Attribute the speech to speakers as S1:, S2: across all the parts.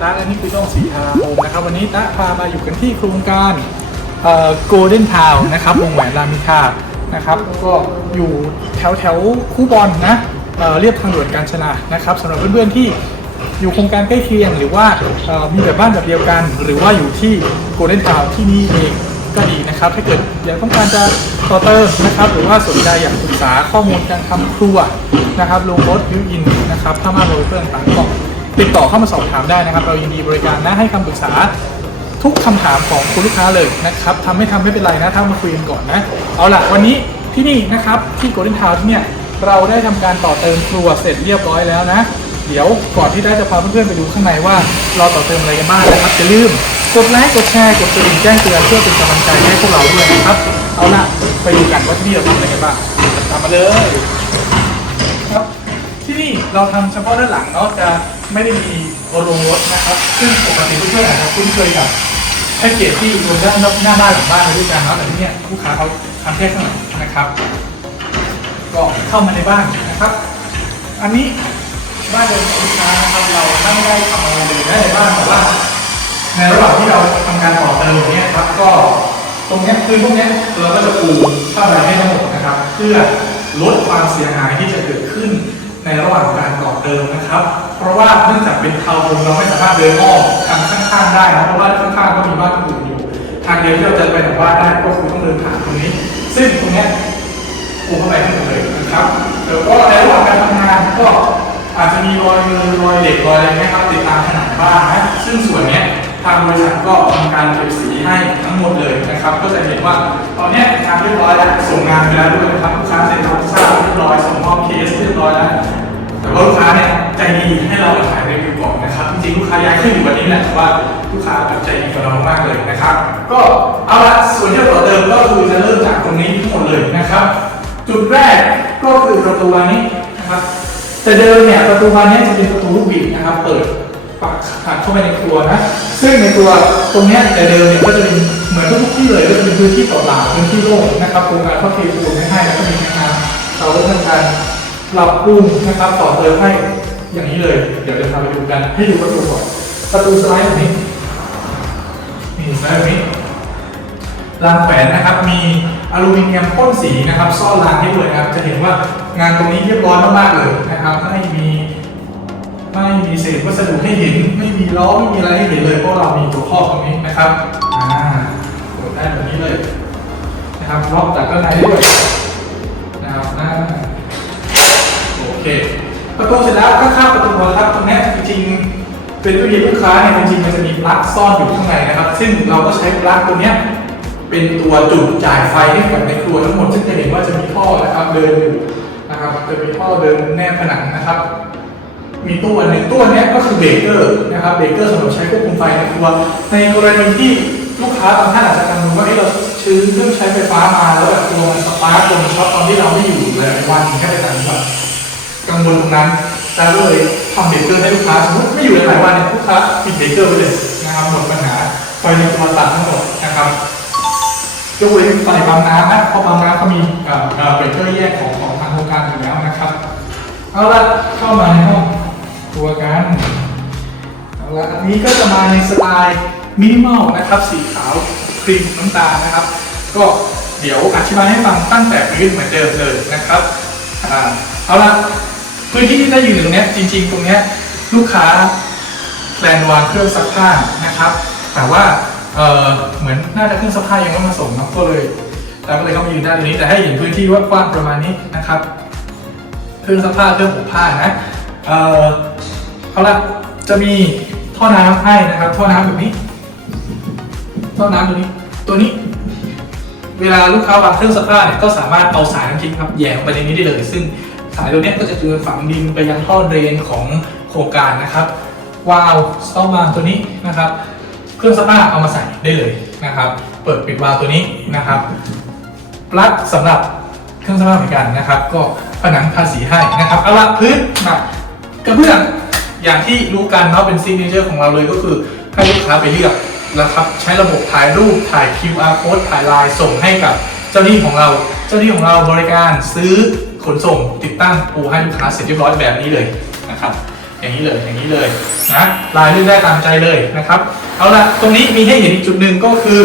S1: ตาและนี่คือช่องสีทาราโฮมนะครับ วันนี้ตาพามาอยู่กันที่โครงการโกลเด้นทาวนะครับวงแหวนรามอินทรานะครับก็อยู่แถวแถวคู่บอลนะเอ่อเรียบทางด่วนกาญจนานะครับสำหรับเพื่อนๆที่อยู่โครงการใกล้เคียงหรือว่าเอ่อมีแบบบ้านแบบเดียวกัน หรือว่าอยู่ที่โกลเด้นทาวที่นี่เองก็ดีนะครับ ถ้าเกิดอยากต้องการจะต่อเติมนะครับ หรือว่าสนใจอยากศึกษาข้อมูลการทำครัวนะครับลงรถวิวอินนะครับถ้ามาโรยเพื่อนต่างก็ ติดต่อเข้ามาสอบถามได้นะครับ เรายินดีบริการนะให้คำปรึกษาทุกคำถามของคุณลูกค้าเลยนะครับทำไม่ทำไม่เป็นไรนะถ้ามาคุยกันก่อนนะ เอาล่ะวันนี้ที่นี่นะครับที่โกลเด้นทาวที่เนี่ยเราได้ทำการต่อเติมครัวเสร็จเรียบร้อยแล้วนะ เดี๋ยวก่อนที่ได้จะพาเพื่อนๆไปดูข้างในว่าเราต่อเติมอะไรกันบ้างนะครับอย่าลืมกดไลค์กดแชร์กดกระดิ่งแจ้งเตือนเพื่อเป็นกำลังใจให้พวกเราด้วยนะครับ เอาล่ะไปดูกันว่าที่นี่เราทำอะไรกันบ้างตามมาเลยครับ ที่นี่เราทำเฉพาะด้านหลังเนาะจะไม่ได้มีโรงรถนะครับ ซึ่งปกติเพื่อนอาจจะคุ้นเคยกับแพ็กเกจที่รวมด้านหน้าบ้านของบ้านเราด้วยกันเนาะแต่ที่นี่ลูกค้าเขาทำแค่ข้างหลังนะครับ ก็เข้ามาในบ้านนะครับ อันนี้บ้านเดิมของลูกค้านะครับเราไม่ได้ทำอะไรเลยได้ในบ้านแต่ว่าในระหว่างที่เราทำการต่อเติมเนี่ยครับก็ตรงนี้คือพวกนี้เราก็จะปูผ้าใบให้ทั้งหมดนะครับ เพื่อลดความเสียหายที่จะเกิดขึ้น ในระหว่างการต่อเติมนะครับ เพราะว่าเนื่องจากเป็นทาวน์โฮมเราไม่สามารถเดินอ้อมทางข้างๆได้นะเพราะว่าข้างๆก็มีบ้านอื่นอยู่ ทางเดียวที่เราจะไปถึงบ้านได้ก็คือต้องเดินผ่านตรงนี้ ซึ่งตรงนี้ปูเข้าไปทั้งหมดเลยนะครับแล้วก็ในระหว่างการทำงานก็ อาจจะมีรอยมือรอยเหล็กรอยอะไรเงี้ยครับติดตามผนังบ้านนะซึ่งส่วนเนี้ยทางบริษัทก็ทำการเก็บสีให้ทั้งหมดเลยนะครับ ก็จะเห็นว่าตอนเนี้ยงานเรียบร้อยแล้วส่งงานไปแล้วด้วยนะครับลูกค้าเซ็นรับทราบเรียบร้อยส่งมอบเคสเรียบร้อยแล้วแต่ว่าลูกค้าเนี่ยใจดีให้เราถ่ายรีวิวก่อนนะครับจริงๆลูกค้าย้ายขึ้นอยู่วันนี้แหละแต่ว่าลูกค้าแบบใจดีกับเรามากเลยนะครับ ก็เอาละส่วนที่เราต่อเติมก็คือจะเริ่มจากตรงนี้ทั้งหมดเลยนะครับ จุดแรกก็คือประตูบานนี้ แต่เดิมเนี่ยประตูบานนี้จะเป็นประตูลูกบิดนะครับ เปิดปักหักเข้าไปในครัวนะ ซึ่งในตัวตรงนี้แต่เดิมเนี่ยก็จะเป็นเหมือนทุกที่เลยก็จะเป็นพื้นที่เปล่าๆพื้นที่โล่งนะครับโครงการเขาเทปูนไว้ให้แล้วก็มีงานเราก็ทำการปรับปรุงนะครับต่อเติมให้อย่างนี้เลย เดี๋ยวจะพาไปดูกันให้ดูประตูก่อนประตูสไลด์แบบนี้นี่สไลด์แบบนี้รางแขวนนะครับมี อลูมิเนียมพ่นสีนะครับซ่อนรางให้ด้วยนะครับ จะเห็นว่างานตรงนี้เรียบร้อยมากๆเลยนะครับ ไม่มีไม่มีเศษวัสดุให้เห็น ไม่มีล้อไม่มีอะไรให้เห็นเลยเพราะเรามีตัวครอบตรงนี้นะครับอ่าเปิดได้แบบนี้เลยนะครับล็อกจากด้านในได้ด้วยนะครับอ่าโอเคประตูเสร็จแล้วก็ข้ามประตูครับตรงนี้จริงเป็นตู้เย็นลูกค้าเนี่ยจริงมันจะมีปลั๊กซ่อนอยู่ข้างในนะครับ ซึ่งเราก็ใช้ปลั๊กตัวเนี้ย เป็นตัวจุดจ่ายไฟให้กับในครัวทั้งหมดซึ่งจะเห็นว่าจะมีท่อนะครับเดินอยู่นะครับจะมีท่อเดินแนบผนังนะครับ มีตู้อันหนึงตู้อันเนี้ก็คือเบเกอร์นะครับเบเกอร์สำหรับใช้ควบคุมไฟในครัว ในกรณีที่ลูกค้าบางท่านอาจจะกังวลว่าเอ๊ะเราซื้อเครื่องใช้ไฟฟ้ามาแล้วแบบตัวมันสปาร์กตัวมันช็อตตอนที่เราไม่อยู่หลายวันแค่ไปต่างจังหวัดกังวลตรงนั้นแต่ก็เลยทำเบเกอร์ให้ลูกค้าสมมติไม่อยู่หลายวันเนี่ยลูกค้าปิดเบเกอร์ไปเลยนะครับหมดปัญหาไฟในครัวตัดทั้งหมดนะครับ ยกเว้นไฟบางน้ำนะเพราะบางน้ำเขามีเอ่อเอ่อเบรกเกอร์แยกของของทางโครงการอยู่แล้วนะครับ เอาละเข้ามาในห้องตัวกันเอาละอันนี้ก็จะมาในสไตล์มินิมอลนะครับสีขาวครีมน้ำตาลนะครับ ก็เดี๋ยวอธิบายให้ฟังตั้งแต่พื้นเหมือนเดิมเลยนะครับอเอาละพื้นที่ที่ได้อยู่ตรงเนี้ยจริง ๆ ตรงเนี้ยลูกค้าแพลนวางเครื่องซักผ้านะครับ แต่ว่า เออเหมือนน่าจะเครื่องซักผ้ายังไม่มาส่งเนะก็เลยเราก็เลยเข้ามายืนด้านตรงนี้แต่ให้เห็นพื้นที่ว่ากว้างประมาณนี้นะครับ เครื่องซักผ้าเครื่องอบผ้านะเออเอาละจะมีท่อน้ำให้นะครับ ท่อน้ำแบบนี้ท่อน้ำตัวนี้ตัวนี้ เวลาลูกค้าวางเครื่องซักผ้าเนี่ยก็สามารถเอาสายน้ำทิ้งครับแหย่งไปในนี้ได้เลย ซึ่งสายตัวนี้ก็จะเดินฝังดินไปยังท่อเดรนของโครงการนะครับวาล์วสตอปวาล์ตัวนี้นะครับ เครื่องซักผ้าเอามาใส่ได้เลยนะครับ เปิดปิดวาล์วตัวนี้นะครับปลั๊กสำหรับเครื่องซักผ้าเหมือนกันนะครับ ก็ผนังทาสีให้นะครับเอาละพื้นมากระเบื้องอย่างที่รู้กันเนาะเป็นซิกเนเจอร์ของเราเลยก็คือให้ลูกค้าไปเลือกนะครับใช้ระบบถ่ายรูปถ่าย QR code ถ่ายไลน์ส่งให้กับเจ้าหนี้ของเรา เจ้าหนี้ของเราบริการซื้อขนส่งติดตั้งปูให้ลูกค้าเสร็จเรียบร้อยแบบนี้เลยนะครับ อย่างนี้เลยอย่างนี้เลยนะลายเลือกได้ตามใจเลยนะครับ เอาละตรงนี้มีให้เห็นอีกจุดหนึ่งก็คือ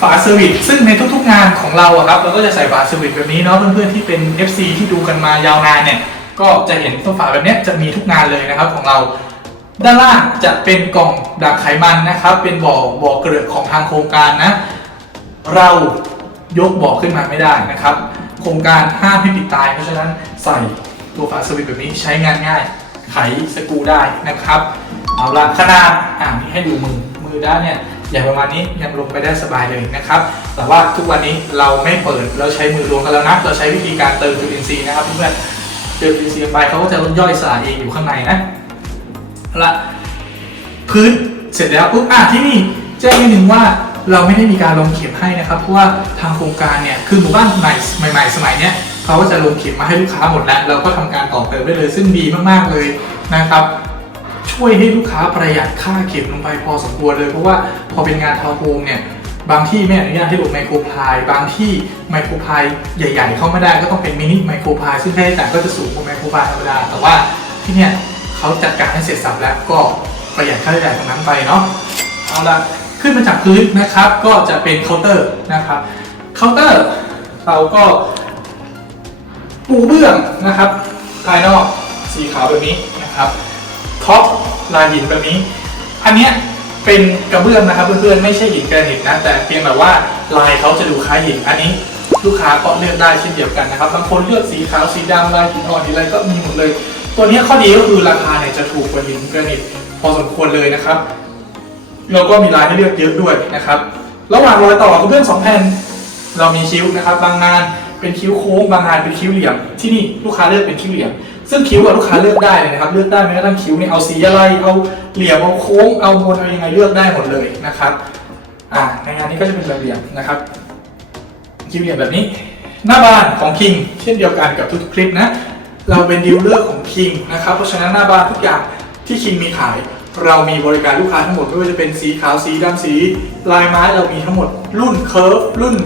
S1: ฝาเซอร์วิสซึ่งในทุกๆงานของเราอะครับ เราก็จะใส่ฝาเซอร์วิสแบบนี้เนาะเพื่อนๆที่เป็น FC ที่ดูกันมายาวนานเนี่ย ก็จะเห็นตัวฝาแบบนี้จะมีทุกงานเลยนะครับของเราด้านล่างจะเป็นกล่องดักไขมันนะครับ เป็นบ่อบ่อเกลือของทางโครงการนะ เรายกบ่อขึ้นมาไม่ได้นะครับ โครงการห้ามให้ปิดตาย เพราะฉะนั้นใส่ตัวฝาสวิตแบบนี้ใช้งานง่าย ไขสกูได้นะครับเอาละขนาดอ่านี่ให้ดูมือมือด้านเนี่ยใหญ่ประมาณนี้ยังลงไปได้สบายเลยนะครับ แต่ว่าทุกวันนี้เราไม่เปิดเราใช้มือล้วงกันแล้วนะเราใช้วิธีการเติมจุลินทรีย์นะครับเพื่อนเติมจุลินทรีย์ไปเขาก็จะย่อยสลายเองอยู่ข้างในนะเอาละพื้นเสร็จแล้วปุ๊บอะที่นี่แจ้งนิดนึงว่าเราไม่ได้มีการลงเข็มให้นะครับเพราะว่าทางโครงการเนี่ยคือหมู่บ้านใหม่ใหม่สมัยเนี้ย เขาก็จะลงเข็มมาให้ลูกค้าหมดแล้ว เราก็ทำการต่อเติมได้เลย ซึ่งดีมากๆเลยนะครับ ช่วยให้ลูกค้าประหยัดค่าเข็มลงไปพอสมควรเลย เพราะว่าพอเป็นงานทาวน์โฮมเนี่ยบางที่ไม่อนุญาตให้ลงไมโครพาย บางที่ไมโครพายใหญ่ ๆ เข้าไม่ได้ก็ต้องเป็นมินิไมโครพายซึ่งค่าใช้จ่ายก็จะสูงกว่าไมโครพายธรรมดา แต่ว่าที่เนี่ยเขาจัดการให้เสร็จสับแล้วก็ประหยัดค่าใช้จ่ายตรงนั้นไปเนาะเอาละขึ้นมาจากพื้นนะครับก็จะเป็นเคาน์เตอร์นะครับเคาน์เตอร์เราก็ ปูเบื้องนะครับ ภายนอกสีขาวแบบนี้นะครับท็อปลายหินแบบนี้ อันเนี้ยเป็นกระเบื้องนะครับ เพื่อนๆไม่ใช่หินแกรนิตนะแต่เพียงแต่ว่าลายเขาจะดูคล้ายหินอันนี้ลูกค้าก็เลือกได้เช่นเดียวกันนะครับบางคนเลือกสีขาวสีดำลายหินอ่อนอะไรก็มีหมดเลย ตัวนี้ข้อดีก็คือราคาเนี่ยจะถูกกว่าหินแกรนิตพอสมควรเลยนะครับแล้วก็มีลายให้เลือกเยอะด้วยนะครับ ระหว่างรอยต่อกับเพื่อนสองแผ่นเรามีคิ้วนะครับ บางงาน เป็นคิ้วโค้งบางงานเป็นคิ้วเหลี่ยม ที่นี่ลูกค้าเลือกเป็นคิ้วเหลี่ยม ซึ่งคิ้วอะลูกค้าเลือกได้เลยนะครับ เลือกได้แม้กระทั่งคิ้วเนี่ยเอาสีอะไรเอาเหลี่ยมเอาโค้งเอามนเอายังไงเลือกได้หมดเลยนะครับอ่าในงานนี้ก็จะเป็นแบบเหลี่ยมนะครับ คิ้วเหลี่ยมแบบนี้ หน้าบ้านของ King เช่นเดียวกันกับทุกคลิปนะเราเป็นดีลเลอร์ของ King นะครับเพราะฉะนั้นหน้าบ้านทุกอย่างที่ King มีขายเรามีบริการลูกค้าทั้งหมดไม่ว่าจะเป็นสีขาวสีดำสี ลายไม้เรามีทั้งหมดรุ่นเคิร์ฟรุ่น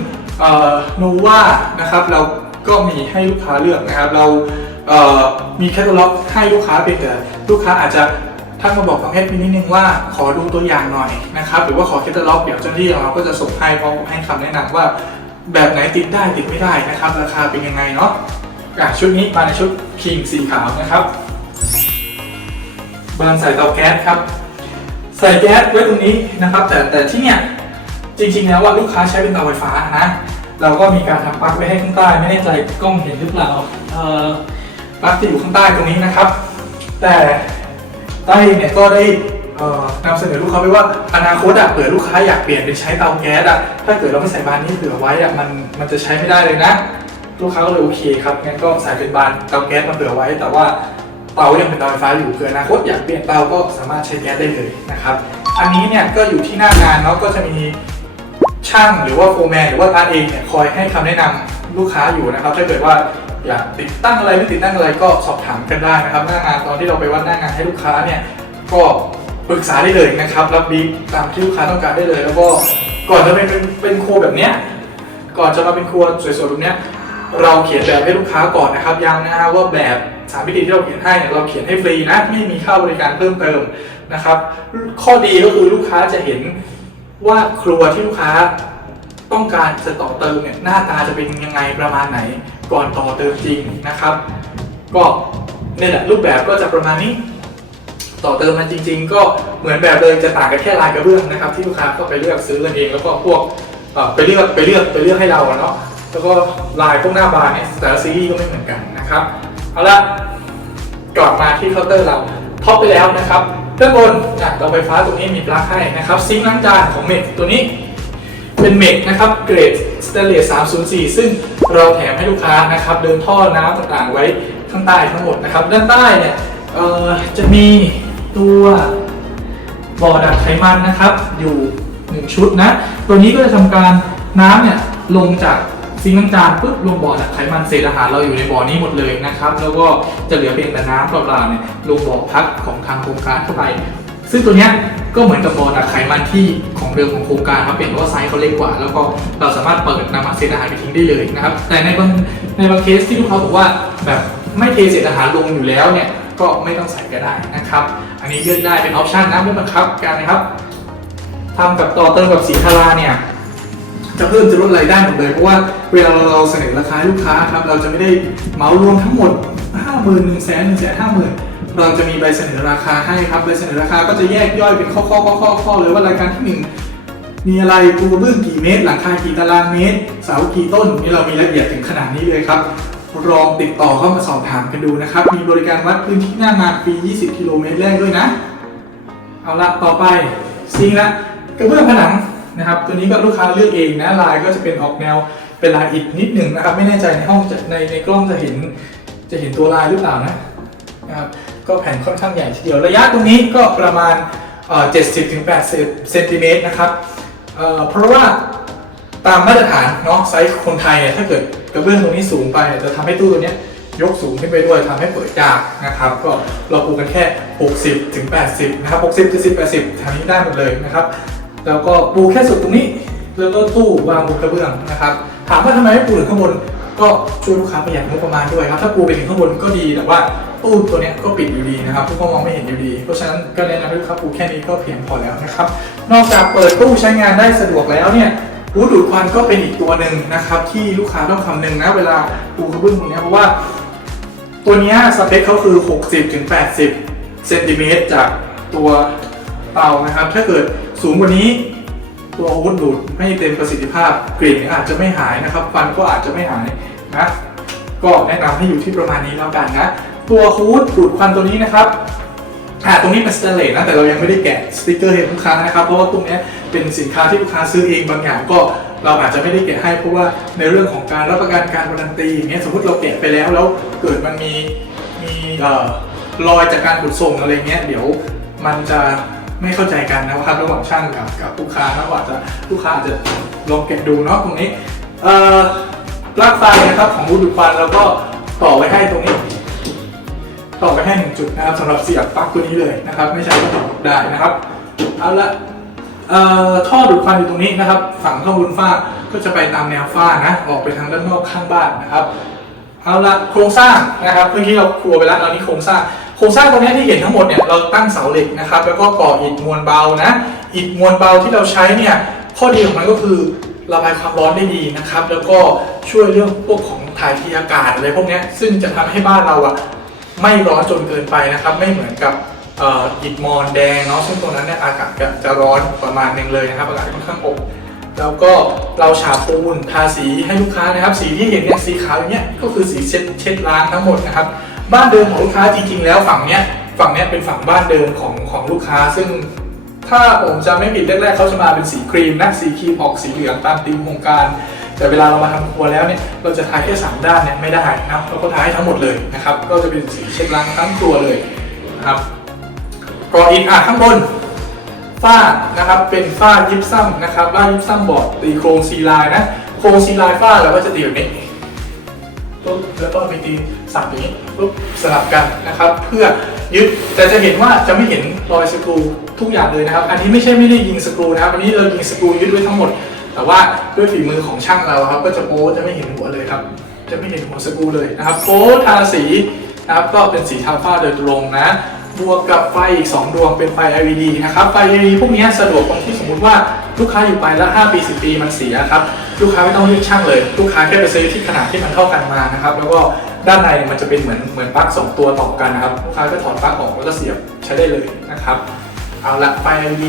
S1: โนวานะครับเราก็มีให้ลูกค้าเลือกนะครับ เรามีแคตตาล็อกให้ลูกค้าเป็นแต่ลูกค้าอาจจะทักมาบอกกับแพทย์นิดนึงว่าขอดูตัวอย่างหน่อยนะครับ หรือว่าขอแคตตาล็อกเดี๋ยวเจ้าหน้าที่ของเราก็จะส่งให้พร้อมให้คำแนะนำว่าแบบไหนติดได้ติดไม่ได้นะครับ ราคาเป็นยังไงเนาะอะชุดนี้มาในชุดคิงสีขาวนะครับบานใส่เตาแก๊สครับ ใส่แก๊สไว้ตรงนี้นะครับ แต่แต่ที่เนี่ย จริงๆแล้วว่าลูกค้าใช้เป็นเตาไฟฟ้านะ เราก็มีการทำปลั๊กไว้ให้ข้างใต้ไม่แน่ใจกล้องเห็นหรือเปล่าปลั๊กจะอยู่ข้างใต้ตรงนี้นะครับ แต่ใต้เนี่ยก็ได้นำเสนอลูกค้าไปว่าอนาคตอะเผื่อลูกค้าอยากเปลี่ยนเป็นใช้เตาแก๊สอะถ้าเกิดเราไม่ใส่บานนี้เผื่อไว้อะมันมันจะใช้ไม่ได้เลยนะ ลูกค้าก็เลยโอเคครับงั้นก็ใส่เป็นบานเตาแก๊สมาเผื่อไว้ แต่ว่าเตายังเป็นเตาไฟฟ้าอยู่เผื่ออนาคตอยากเปลี่ยนเตาก็สามารถใช้แก๊สได้เลยนะครับอันนี้เนี่ยก็อยู่ที่หน้างานเนาะก็จะมี ช่างหรือว่าโฟร์แมนหรือว่าตาเองเนี่ยคอยให้คำแนะนำลูกค้าอยู่นะครับ ถ้าเกิดว่าอยากติดตั้งอะไรไม่ติดตั้งอะไรก็สอบถามกันได้นะครับ หน้างานตอนที่เราไปวัดหน้างานให้ลูกค้าเนี่ยก็ปรึกษาได้เลยนะครับรับบีตามที่ลูกค้าต้องการได้เลย แล้วก็ก่อนจะเป็นเป็นเป็นครัวแบบเนี้ยก่อนจะมาเป็นครัวสวยๆแบบเนี้ยเราเขียนแบบให้ลูกค้าก่อนนะครับย้ำนะฮะว่าแบบสามมิติที่เราเขียนให้เนี่ยเราเขียนให้ฟรีนะไม่มีค่าบริการเพิ่มเติมนะครับ ข้อดีก็คือลูกค้าจะเห็น ว่าครัวที่ลูกค้าต้องการจะต่อเติมเนี่ยหน้าตาจะเป็นยังไงประมาณไหน ก่อนต่อเติมจริงนะครับ ก็เนี่ยแหละรูปแบบก็จะประมาณนี้ ต่อเติมมันจริง ๆ ก็เหมือนแบบเลยจะต่างกันแค่ลายกระเบื้องนะครับ ที่ลูกค้าก็ไปเลือกซื้อกันเองแล้วก็พวกไปเลือกไปเลือกไปเลือกให้เราเนาะแล้วก็ลายพวกหน้าบานเนี่ยแต่ละซีรีส์ก็ไม่เหมือนกันนะครับเอาละกลับมาที่เคาน์เตอร์เราท็อปไปแล้วนะครับ ด้านบนจากเตาไฟฟ้าตรงนี้มีปลั๊กให้นะครับซิงค์ล้างจานของเมกตัวนี้เป็นเมกนะครับเกรดสเตเลส304 ซึ่งเราแถมให้ลูกค้านะครับเดินท่อน้ำต่างๆไว้ข้างใต้ทั้งหมดนะครับด้านใต้เนี่ยเอ่อจะมีตัวบ่อดักไขมันนะครับ อยู่ 1 ชุดนะ ตัวนี้ก็จะทำการน้ำเนี่ยลงจาก ซิงค์ล้างจานปุ๊บลงบ่อดักไขมันเศษอาหารเราอยู่ในบ่อนี้หมดเลยนะครับ แล้วก็จะเหลือเพียงแต่น้ำเปล่าๆเนี่ยลงบ่อพักของทางโครงการเข้าไป ซึ่งตัวเนี้ยก็เหมือนกับบ่อดักไขมันที่ของเดิมของโครงการครับเปลี่ยนว่าไซส์เขาเล็กกว่า แล้วก็เราสามารถเปิดนำเศษอาหารไปทิ้งได้เลยนะครับ แต่ในบางในบางเคสที่ลูกค้าบอกว่าแบบไม่เทเศษอาหารลงอยู่แล้วเนี่ยก็ไม่ต้องใส่ก็ได้นะครับ อันนี้เลือกได้เป็นออปชันนะไม่บังคับกันนะครับทำกับต่อเติมกับสีทาราเนี่ย จะเพิ่มจะลดอะไรได้หมดเลยเพราะว่าเวลาเราเสนอราคาลูกค้าครับเราจะไม่ได้เหมารวมทั้งหมด 5 0 0 0 0 1 0 0 0 0 1 5 0 0 0 0เราจะมีใบเสนอราคาให้ครับใบเสนอราคาก็จะแยกย่อยเป็นข้อข้อข้อข้อข้อเลยว่ารายการที่หนึ่งมีอะไรปูกระเบื้องกี่เมตร หลังคากี่ตารางเมตร เสากี่ต้นนี่เรามีรายละเอียดถึงขนาดนี้เลยครับลองติดต่อเข้ามาสอบถามกันดูนะครับ มีบริการวัดพื้นที่หน้างานฟรี 20 กิโลเมตรแรกด้วยนะ เอาละต่อไปซิงละกระเบื้องผนัง นะครับตัวนี้ก็ลูกค้าเลือกเองนะลายก็จะเป็นออกแนวเป็นลายอิฐนิดหนึ่งนะครับ ไม่แน่ใจในห้องในในกล้องจะเห็นจะเห็นตัวลายหรือเปล่านะนะครับก็แผ่นค่อนข้างใหญ่ทีเดียวระยะตรงนี้ก็ประมาณเอ่อ70ถึง80เซนติเมตรนะครับเพราะว่าตามมาตรฐานเนาะไซส์คนไทยเนี่ยถ้าเกิดกระเบื้องตรงนี้สูงไปจะทำให้ตู้ตัวนี้ยกสูงขึ้นไปด้วยทำให้เปิดยากนะครับ ก็เราปูกันแค่ 60 ถึง 80 นะครับ 60 ถึง 10 80ทางนี้ได้หมดเลยนะครับ แล้วก็ปูแค่สุดตรงนี้ แล้วก็ตู้วางบนกระเบื้องนะครับ ถามว่าทำไมไม่ปูถึงข้างบน ก็ช่วยลูกค้าประหยัดงบประมาณด้วยครับ ถ้าปูไปถึงข้างบนก็ดี แต่ว่าตู้ตัวนี้ก็ปิดอยู่ดีนะครับทุกคนมองไม่เห็นอยู่ดี เพราะฉะนั้นก็แนะนำให้ลูกค้าปูแค่นี้ก็เพียงพอแล้วนะครับ นอกจากเปิดตู้ใช้งานได้สะดวกแล้วเนี่ยรูดูดควันก็เป็นอีกตัวหนึ่งนะครับ ที่ลูกค้าต้องคำนึงนะเวลาปูกระเบื้องตรงนี้เพราะว่า ตัวนี้สเปคเขาคือ 60ถึง80เซนติเมตรจากตัวเตานะครับ ถ้าเกิด สูงกว่านี้ ตัวอาวุธดูดไม่เต็มประสิทธิภาพกลิ่นอาจจะไม่หายนะครับ ฟันก็อาจจะไม่หายนะก็แนะนำให้อยู่ที่ประมาณนี้แล้วกันนะ ตัวฮูดดูดควันตัวนี้นะครับอ่าตรงนี้เป็นสเตนเลสนะแต่เรายังไม่ได้แกะสติกเกอร์ให้ลูกค้านะครับ เพราะว่าตรงนี้เป็นสินค้าที่ลูกค้าซื้อเองบางอย่างก็เราอาจจะไม่ได้แกะให้เพราะว่าในเรื่องของการรับประกันการการันตีอย่างเงี้ยสมมติเราแกะไปแล้วแล้วเกิดมันมีมีเอ่อรอยจากการขนส่งอะไรเงี้ยเดี๋ยวมันจะ ไม่เข้าใจกันนะครับ ระหว่างช่างกับกับลูกค้านะว่าจะลูกค้าอาจจะลองแกะดูเนาะตรงนี้เอ่อปลั๊กไฟนะครับของรูดูควันแล้วก็ต่อไว้ให้ตรงนี้ ต่อไปให้หนึ่งจุดนะครับสำหรับเสียบปลั๊กตัวนี้เลยนะครับ ไม่ใช่ก็ต่อได้นะครับเอาละเอ่อท่อดูดควันอยู่ตรงนี้นะครับ ฝั่งข้างบนฝ้าก็จะไปตามแนวฝ้านะ ออกไปทางด้านนอกข้างบ้านนะครับ เอาละโครงสร้างนะครับเมื่อกี้เราครัวไปแล้วตอนนี้โครงสร้าง โครงสร้างตรงนี้ที่เห็นทั้งหมดเนี่ยเราตั้งเสาเหล็กนะครับ แล้วก็ก่ออิฐมวลเบานะอิฐมวลเบาที่เราใช้เนี่ยข้อดีของมันก็คือระบายความร้อนได้ดีนะครับ แล้วก็ช่วยเรื่องพวกของถ่ายเทอากาศอะไรพวกนี้ซึ่งจะทำให้บ้านเราอะไม่ร้อนจนเกินไปนะครับ ไม่เหมือนกับอิฐมอนแดงเนาะซึ่งตรงนั้นเนี่ยอากาศจะจะร้อนประมาณหนึ่งเลยนะครับอากาศค่อนข้างอบแล้วก็เราฉาบปูนทาสีให้ลูกค้านะครับ สีที่เห็นเนี่ยสีขาวอย่างเงี้ยก็คือสีเช็ดเช็ดล้างทั้งหมดนะครับ บ้านเดิมของลูกค้าจริง ๆ แล้วฝั่งเนี้ยฝั่งเนี้ยเป็นฝั่งบ้านเดิมของของลูกค้า ซึ่งถ้าผมจะไม่ผิดแรกๆเขาจะมาเป็นสีครีมนะสีครีมออกสีเหลืองตามธีมโครงการ แต่เวลาเรามาทำครัวแล้วเนี่ยเราจะทาแค่สามด้านเนี่ยไม่ได้นะเราก็ทาให้ทั้งหมดเลยนะครับก็จะเป็นสีเช็ดล้างทั้งครัวเลยนะครับก่ออิฐอะข้างบนฝ้านะครับเป็นฝ้ายิปซัมนะครับฝ้ายิปซัมบอร์ดตีโครงซีลน์นะโครงซีลน์ฝ้าเราก็จะตีแบบนี้ ปุ๊บแล้วก็ไปตีสับอย่างนี้ปุ๊บสลับกันนะครับ เพื่อยึดแต่จะเห็นว่าจะไม่เห็นรอยสกรูทุกอย่างเลยนะครับ อันนี้ไม่ใช่ไม่ได้ยิงสกรูนะครับ อันนี้เรายิงสกรูยึดไว้ทั้งหมด แต่ว่าด้วยฝีมือของช่างเราครับ ก็จะโป๊จะไม่เห็นหัวเลยครับ จะไม่เห็นหัวสกรูเลยนะครับโป๊ทาสีนะครับก็เป็นสีทาฝ้าโดยตรงนะ บวกกับไฟอีก 2 ดวงเป็นไฟ LED นะครับไฟ LED พวกนี้สะดวกตรงที่สมมติว่าลูกค้าอยู่ไปแล้ว 5 ปี 10 ปีมันเสียครับ ลูกค้าไม่ต้องเรียกช่างเลย ลูกค้าแค่ไปซื้อที่ขนาดที่มันเท่ากันมานะครับ แล้วก็ด้านในมันจะเป็นเหมือนเหมือนปลั๊กสองตัวต่อกันนะครับ ลูกค้าก็ถอดปลั๊กออกแล้วก็เสียบใช้ได้เลยนะครับ เอาละไฟ LED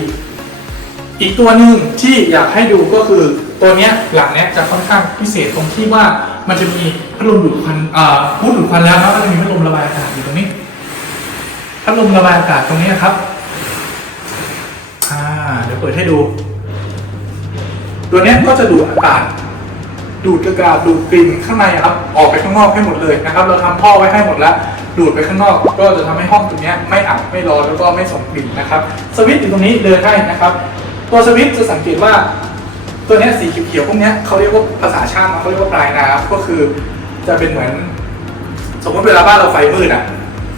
S1: อีกตัวหนึ่งที่อยากให้ดูก็คือตัวนี้หลังนี้จะค่อนข้างพิเศษตรงที่ว่ามันจะมีพัดลมดูดควันอ่าพูดดูดควันแล้วครับก็จะมีพัดลมระบายอากาศอยู่ตรงนี้ พัดลมระบายอากาศตรงนี้นะครับ อ่า เดี๋ยวเปิดให้ดู ตัวนี้ก็จะดูดอากาศ ดูดอากาศดูดกลิ่นข้างในอะครับ ออกไปข้างนอกให้หมดเลยนะครับ เราทำท่อไว้ให้หมดแล้ว ดูดไปข้างนอก ก็จะทำให้ห้องตัวนี้ไม่อับไม่ร้อนแล้วก็ไม่ส่งกลิ่นนะครับ สวิตช์อยู่ตรงนี้เดินได้นะครับ ตัวสวิตช์จะสังเกตว่า ตัวนี้สีเขียวๆพวกนี้เขาเรียกว่าภาษาช่างเขาเรียกว่าปลายน้ำก็คือจะเป็นเหมือน สมมติเวลาบ้านเราไฟมืดอะ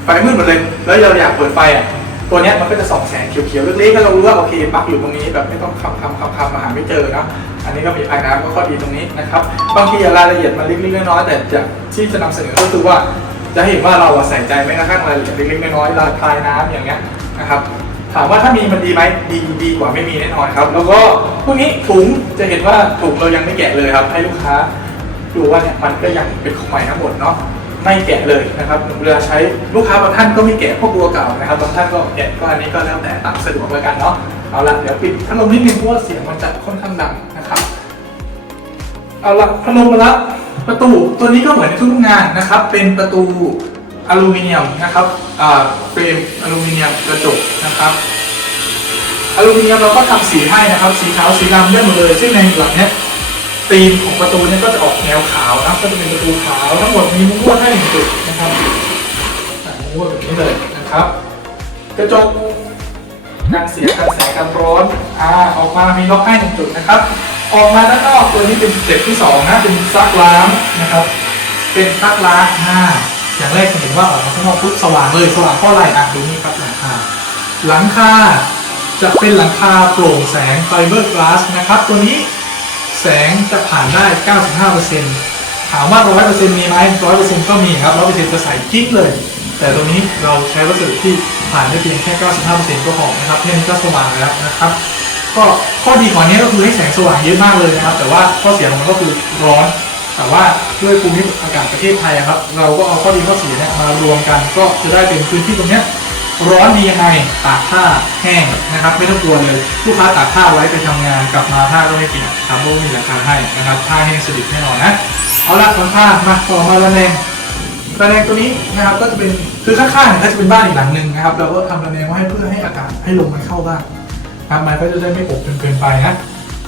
S1: ไฟมืดหมดเลย แล้วเราอยากเปิดไฟอะ ตัวเนี้ยมันก็จะส่องแสงเขียวๆเล็กๆให้เรารู้ว่าโอเคปลั๊กอยู่ตรงนี้แบบไม่ต้องคำคำคำคำมาหาไม่เจอนะอันนี้ก็มีภายน้ำก็ข้อดีตรงนี้นะครับ บางทีรายละเอียดมันเล็กๆน้อยๆแต่จะที่จะนำเสนอก็คือว่า จะเห็นว่าเราใส่ใจไม่กระทั่งรายละเอียดเล็กๆน้อยๆระคายน้ำอย่างเงี้ยนะครับถามว่าถ้ามีมันดีไหมดีดีกว่าไม่มีแน่นอนครับ แล้วก็พวกนี้ถุงจะเห็นว่าถุงเรายังไม่แกะเลยครับ ให้ลูกค้าดูว่าเนี่ยมันก็ยังเป็นของใหม่ทั้งหมดเนาะ ไม่แกะเลยนะครับเวลาใช้ลูกค้าบางท่านก็ไม่แกะพวกตัวเก่านะครับบางท่านก็แกะก็อันนี้ก็แล้วแต่ตามสะดวกแล้วกันเนาะเอาละเดี๋ยวปิดพัดลมนิดนึงเพราะว่าเสียงมันจะค่อนข้างดังนะครับเอาละพัดลมมาละประตูตัวนี้ก็เหมือนในทุกงานนะครับ เป็นประตูอลูมิเนียมนะครับเฟรมอลูมิเนียมกระจกนะครับอลูมิเนียมเราก็ทำสีให้นะครับ สีขาวสีดำได้หมดเลย ซึ่งในหลังเนี้ย ธีมของประตูเนี้ก็จะออกแนวขาวนะก็จะเป็นประตูขาว ทั้งหมดมีมุ้งลวดให้หนึ่งจุดนะครับใส่มุ้งลวดแบบนี้เลยนะครับ กระจกกันเสียงกันแสงกันร้อนอ่าออกมามีล็อกให้หนึ่งจุดนะครับ ออกมาด้านนอกตัวนี้เป็นสเต็ปที่สองนะเป็นซักล้างนะครับ เป็นซักล้างอ่าอย่างแรกจะเห็นว่าออกมาข้างนอกปุ๊บสว่างเลยสว่างเพราะอะไรอะดูนี่ครับหลังคาหลังคาจะเป็นหลังคาโปร่งแสงไฟเบอร์กลาสนะครับ ตัวนี้ แสงจะผ่านได้ 95%ถามว่า 100%มีไหม100%ก็มีครับ100%จะใส่กิ๊กเลย แต่ตรงนี้เราใช้วัสดุที่ผ่านได้เพียงแค่ 95%ก็พอนะครับแค่นี้ก็สว่างแล้วนะครับก็ข้อดีของนี้ก็คือให้แสงสว่างเยอะมากเลยนะครับ แต่ว่าข้อเสียของมันก็คือร้อน แต่ว่าด้วยภูมิอากาศประเทศไทยครับ เราก็เอาข้อดีข้อเสียเนี่ยมารวมกัน ก็จะได้เป็นพื้นที่ตรงนี้ ร้อนดียังไงตากผ้าแห้งนะครับ ไม่ต้องกลัวเลยลูกค้าตากผ้าไว้ไปทำงานกลับมาผ้าก็ไม่เปียกทำโบมีราคาให้นะครับผ้าแห้งสนิทแน่นอนนะเอาละคนผ้ามาต่อมาระแนงระแนงตัวนี้นะครับก็จะเป็นคือข้างๆเนี่ยก็จะเป็นบ้านอีกหลังหนึ่งนะครับเราก็ทำระแนงไว้ให้เพื่อให้อากาศให้ลมมันเข้าบ้างครับมันก็จะได้ไม่อบจนเกินไปนะ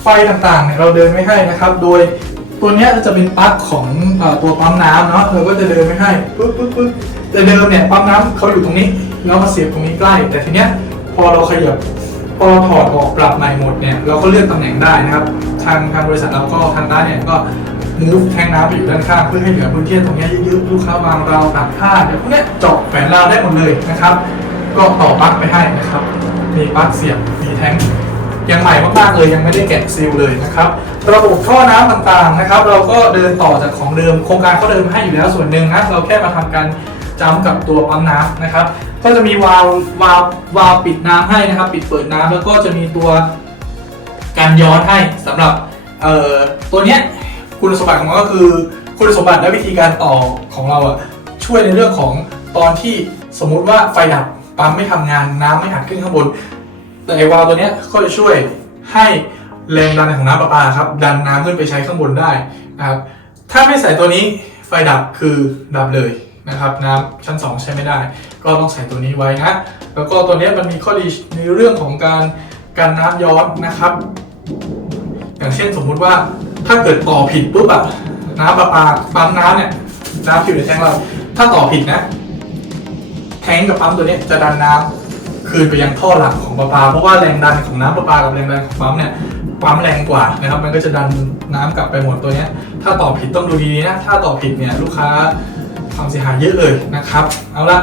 S1: ไฟต่างๆเนี่ยเราเดินไม่ให้นะครับ โดยตัวเนี้ยจะเป็นปลั๊กของตัวปั๊มน้ำเนาะเราก็จะเดินไม่ให้ปึ๊บปึ๊บปึ๊บแต่เดิมเนี่ยปั๊มน้ำเขาอยู่ตรงนี้ แล้วมาเสียบตรงนี้ใกล้ แต่ทีเนี้ยพอเราขยับพอเราถอดออกปรับใหม่หมดเนี่ยเราก็เลือกตำแหน่งได้นะครับ ทางทางบริษัทเราก็ทางร้านเนี่ยก็มูฟแทงน้ำไปอยู่ด้านข้างเพื่อให้เหลือพื้นที่ตรงนี้ยเยอะๆลูกค้าวางราวตากผ้าเดี๋ยวพวกเนี้ยเจาะแขวนราวได้หมดเลยนะครับ ก็ต่อปลั๊กไปให้นะครับ มีปลั๊กเสียบมีแทงยังใหม่มากๆเลยยังไม่ได้แกะซีลเลยนะครับระบบท่อน้ำต่างๆนะครับ เราก็เดินต่อจากของเดิมโครงการเขาเดินให้อยู่แล้วส่วนหนึ่งนะเราแค่มาทำการ จำกับตัวปั๊มน้ำนะครับ ก็จะมีวาล์ววาล์ววาล์วปิดน้ำให้นะครับ ปิดเปิดน้ำแล้วก็จะมีตัวการย้อนให้สำหรับตัวเนี้ยคุณสมบัติของมันก็คือ คุณสมบัติและวิธีการต่อของเราอะช่วยในเรื่องของตอนที่สมมุติว่าไฟดับปั๊มไม่ทำงานน้ำไม่อัดขึ้นข้างบน แต่ไอวาล์วตัวเนี้ยก็จะช่วยให้แรงดันของน้ำประปาครับดันน้ำขึ้นไปใช้ข้างบนได้นะครับถ้าไม่ใส่ตัวนี้ไฟดับคือดับเลย นะครับน้ำชั้น 2 ใช้ไม่ได้ ก็ต้องใส่ตัวนี้ไว้นะ แล้วก็ตัวนี้มันมีข้อดีในเรื่องของการการน้ำย้อนนะครับ อย่างเช่นสมมุติว่าถ้าเกิดต่อผิดปุ๊บอะน้ำประปาปั๊มน้ำเนี่ยน้ำที่อยู่ในแทงเรา ถ้าต่อผิดนะ แทงกับปั๊มตัวนี้จะดันน้ำคืนไปยังท่อหลักของประปา เพราะว่าแรงดันของน้ำประปากับแรงดันของปั๊มเนี่ยปั๊มแรงกว่านะครับ มันก็จะดันน้ำกลับไปหมดตัวนี้ถ้าต่อผิดต้องดูดีนะ ถ้าต่อผิดเนี่ยลูกค้า ความเสียหายเยอะเลยนะครับ เอาละ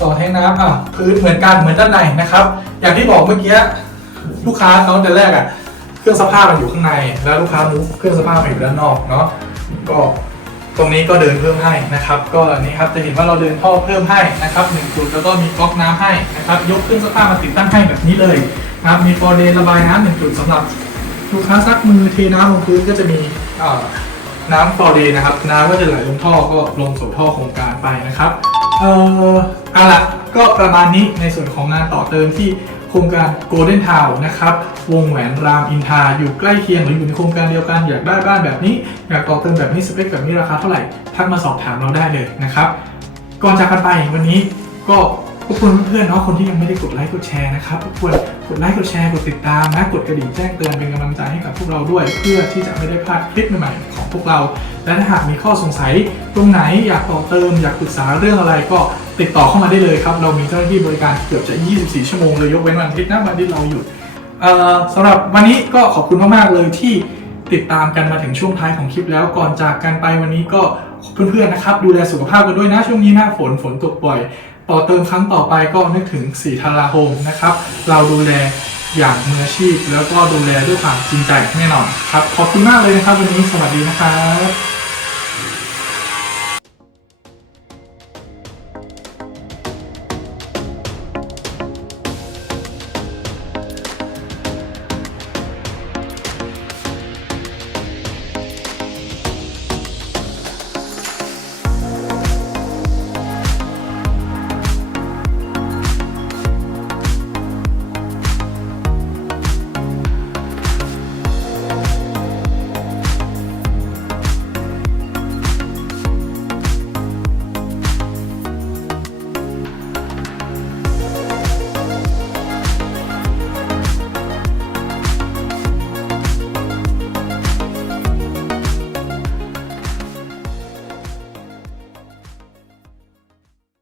S1: ต่อแทงน้ำอะพื้นเหมือนกันเหมือนด้านในนะครับ อย่างที่บอกเมื่อกี้ลูกค้าเขาแต่แรกอะเครื่องซักผ้ามันอยู่ข้างใน แล้วลูกค้ามูฟเครื่องซักผ้ามาอยู่ด้านนอกเนาะก็ตรงนี้ก็เดินเพิ่มให้นะครับ ก็อันนี้ครับจะเห็นว่าเราเดินท่อเพิ่มให้นะครับหนึ่งจุดแล้วก็มีก๊อกน้ำให้นะครับยกเครื่องซักผ้ามาติดตั้งให้แบบนี้เลยนะครับมีฟอร์เดนระบายน้ำหนึ่งจุดสำหรับลูกค้าซักมือเทน้ำลงพื้นก็จะมีอ่อ น้ำฟอร์เดนนะครับ น้ำก็จะไหลลงท่อก็ลงสู่ท่อโครงการไปนะครับ เอ่อเอาละก็ประมาณนี้ในส่วนของงานต่อเติมที่โครงการ Golden Town นะครับ วงแหวนรามอินทาอยู่ใกล้เคียงหรืออยู่ในโครงการเดียวกันอยากได้บ้านแบบนี้ อยากต่อเติมแบบนี้สเปคแบบนี้ราคาเท่าไหร่ทักมาสอบถามเราได้เลยนะครับ ก่อนจากกันไปวันนี้ก็ ทุกคนเพื่อนๆเนาะคนที่ยังไม่ได้กดไลค์กดแชร์นะครับทุกคนกดไลค์กดแชร์กดติดตามนะกดกระดิ่งแจ้งเตือนเป็นกำลังใจให้กับพวกเราด้วย เพื่อที่จะไม่ได้พลาดคลิปใหม่ๆของพวกเรา และถ้าหากมีข้อสงสัยตรงไหนอยากต่อเติมอยากปรึกษาเรื่องอะไรก็ติดต่อเข้ามาได้เลยครับ เรามีเจ้าหน้าที่บริการเกือบจะ 24 ชั่วโมงเลยยกเว้นวันอาทิตย์นะวันที่เราหยุดสำหรับวันนี้ก็ขอบคุณมากๆเลยที่ติดตามกันมาถึงช่วงท้ายของคลิปแล้วก่อนจากกันไปวันนี้ก็เพื่อนๆนะครับดูแลสุขภาพกันด้วยนะช่วงนี้หน้าฝนฝนตกบ่อย ต่อเติมครั้งต่อไปก็นึกถึงสีทาราโฮมนะครับ เราดูแลอย่างมืออาชีพ แล้วก็ดูแลด้วยความจริงใจแน่นอนครับ ขอบคุณมากเลยนะครับ วันนี้สวัสดีนะครับ